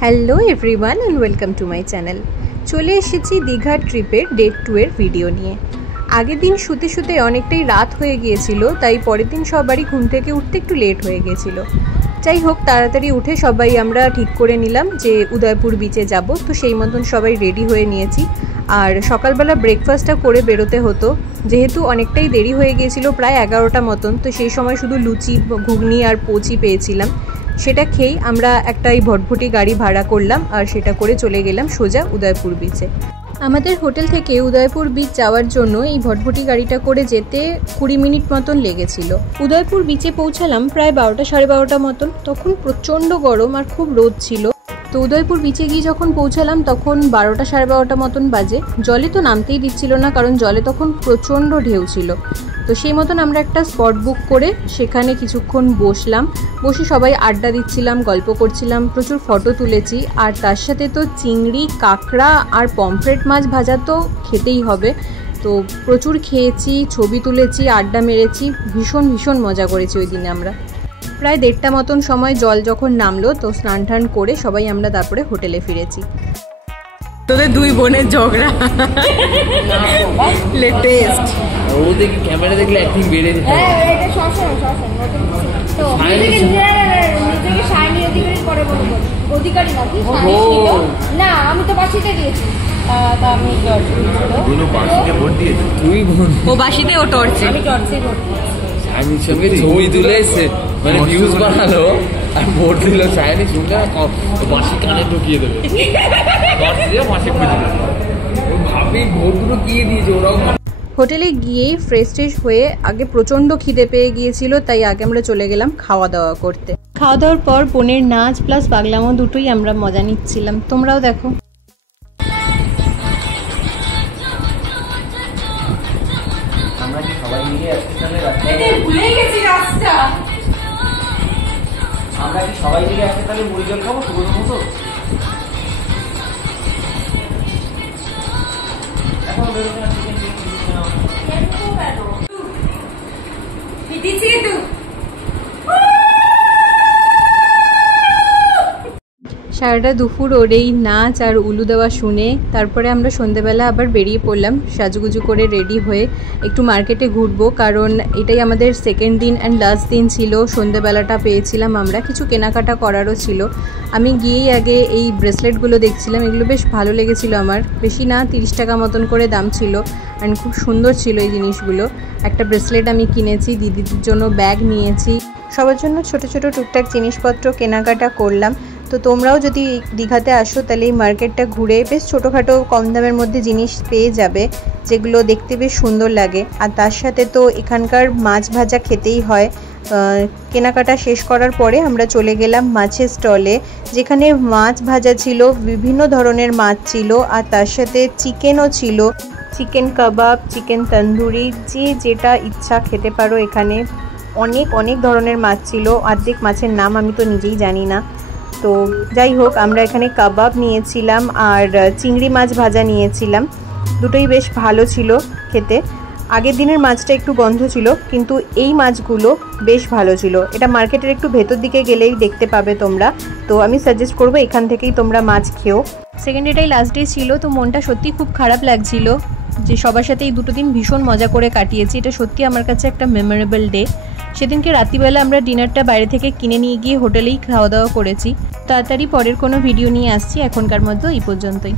Hello everyone and welcome to my channel. চলে এসেছি দীঘার ট্রিপের ডে 2 এর ভিডিও নিয়ে। আগের দিন শুতে শুতে অনেকটাই রাত হয়ে গিয়েছিল, তাই পরের দিন সবারই ঘুম থেকে উঠতে একটু লেট হয়ে গিয়েছিল। যাই হোক, তাড়াতাড়ি উঠে সবাই আমরা ঠিক করে নিলাম যে উদয়পুর বিচে যাব। তো সেই মতন সবাই রেডি হয়ে নিয়েছি। আর সকালবেলা ব্রেকফাস্টটা করে বেরোতে হতো, যেহেতু অনেকটাই দেরি হয়ে গিয়েছিল, প্রায় 11টা মতন। তো সেই সময় শুধু লুচি, ঘুগনি আর পোচি পেয়েছিলাম। সেটা খেয়েই আমরা একটা এই ভটভটি গাড়ি ভাড়া করলাম আর সেটা করে চলে গেলাম সোজা উদয়পুর বিচে। আমাদের হোটেল থেকে উদয়পুর বিচ যাওয়ার জন্য এই ভটভটি গাড়িটা করে যেতে 20 মিনিট মতন লেগেছিল। উদয়পুর বিচে পৌঁছালাম প্রায় 12টা সাড়ে 12টা মতন। তখন প্রচণ্ড গরম আর খুব রোদ ছিল। তো উদয়পুর বিচে গিয়ে যখন পৌঁছালাম তখন 12টা সাড়ে 12টা মতন বাজে। জলে তো নামতেই দিচ্ছিল না, কারণ জলে তখন প্রচণ্ড ঢেউ ছিল। তো সেই মতন আমরা একটা স্পট বুক করে সেখানে কিছুক্ষণ বসলাম। বসে সবাই আড্ডা দিচ্ছিলাম, গল্প করছিলাম, প্রচুর ফটো তুলেছি। আর তার সাথে তো চিংড়ি, কাঁকড়া আর পমফ্রেট মাছ ভাজা তো খেতেই হবে। তো প্রচুর খেয়েছি, ছবি তুলেছি, আড্ডা মেরেছি, ভীষণ ভীষণ মজা করেছি ওই দিনে আমরা। প্রায় 1:30টা মতন সময় জল যখন নামলো, তো স্নান টান করে সবাই আমরা তারপরে হোটেলে ফিরেছি। তোদের দুই বোনের ঝগড়া লেটেস্ট। ও দেখি ক্যামেরা দেখলে অ্যাক্টিং বেড়ে যায়। হ্যাঁ, এটা শশন নতুন তো নিজেকে শাইনি অধিকারী করে বলবো। অধিকারী নাকি শাইনি ছিল না, আমি তো বাসিতে দিয়েছি। তা আমি দুটো বাসিতে ভোট দিয়েছি। তুই ও বাসিতে, ও টর্চে। আমি টর্চে ভোট দিয়েছি। শাইনির সঙ্গে ছবি তুলে এসে মানে নিউজ বানালো আর ভোট দিল। শাইনি শুনলে বাসি কানে ঢুকিয়ে দেবে, বাসি খুঁজে দেবে। ভাবি ভোট দুটো দিয়ে দিয়েছে ওরাও। হোটেলে গিয়ে ফ্রেশ ট্রেশ হয়ে আগে প্রচণ্ড খিদে পেয়ে গিয়েছিল, তাই আগে আমরা চলে গেলাম খাওয়া দাওয়া করতে। খাওয়া দাওয়ার পর বোনের নাচ প্লাস পাগলামো দুটোই আমরা মজা নিচ্ছিলাম। তোমরাও দেখো। আমরা কি সবাই মিলে আজকে তাহলে ভুলে গেছি রাস্তা। আমরা কি সবাই মিলে আজকে তাহলে মুড়ি জল খাবো পুরোনো মতো? এখন বেরোতে না সারাটা দুপুর ওর এই নাচ আর উলু দেওয়া শুনে তারপরে আমরা সন্ধেবেলা আবার বেরিয়ে পড়লাম সাজুগুজু করে রেডি হয়ে একটু মার্কেটে ঘুরবো, কারণ এটাই আমাদের সেকেন্ড দিন অ্যান্ড লাস্ট দিন ছিল। সন্ধেবেলাটা পেয়েছিলাম আমরা, কিছু কেনাকাটা করারও ছিল। আমি গিয়েই আগে এই ব্রেসলেটগুলো দেখছিলাম, এগুলো বেশ ভালো লেগেছিলো আমার। বেশি না, 30 টাকা মতন করে দাম ছিল অ্যান্ড খুব সুন্দর ছিল এই জিনিসগুলো। একটা ব্রেসলেট আমি কিনেছি, দিদির জন্য ব্যাগ নিয়েছি, সবার জন্য ছোট ছোট টুকটাক জিনিসপত্র কেনাকাটা করলাম। তো তোমরাও যদি দীঘাতে আসো তাহলে এই মার্কেটটা ঘুরে বেশ ছোটোখাটো কম দামের মধ্যে জিনিস পেয়ে যাবে, যেগুলো দেখতে বেশ সুন্দর লাগে। আর তার সাথে তো এখানকার মাছ ভাজা খেতেই হয়। কেনাকাটা শেষ করার পরে আমরা চলে গেলাম মাছের স্টলে, যেখানে মাছ ভাজা ছিল, বিভিন্ন ধরনের মাছ ছিল। আর তার সাথে চিকেনও ছিল, চিকেন কাবাব, চিকেন তন্দুরি, যে যেটা ইচ্ছা খেতে পারো। এখানে অনেক অনেক ধরনের মাছ ছিল, অর্ধেক মাছের নাম আমি তো নিজেই জানি না। তো যাই হোক, আমরা এখানে কাবাব নিয়েছিলাম আর চিংড়ি মাছ ভাজা নিয়েছিলাম। দুটোই বেশ ভালো ছিল খেতে। আগের দিনের মাছটা একটু গন্ধ ছিল, কিন্তু এই মাছগুলো বেশ ভালো ছিল। এটা মার্কেটের একটু ভেতর দিকে গেলেই দেখতে পাবে তোমরা। তো আমি সাজেস্ট করবো এখান থেকেই তোমরা মাছ খেও। সেকেন্ড ডেটাই লাস্ট ডে ছিল, তো মনটা সত্যি খুব খারাপ লাগছিল যে সবার সাথে এই দুটো দিন ভীষণ মজা করে কাটিয়েছি। এটা সত্যি আমার কাছে একটা মেমোরেবল ডে। সেদিনকে রাত্রিবেলা আমরা ডিনারটা বাইরে থেকে কিনে নিয়ে গিয়ে হোটেলেই খাওয়া দাওয়া করেছি। তাড়াতাড়ি পরের কোনো ভিডিও নিয়ে আসছি, এখনকার মতো এই পর্যন্তই।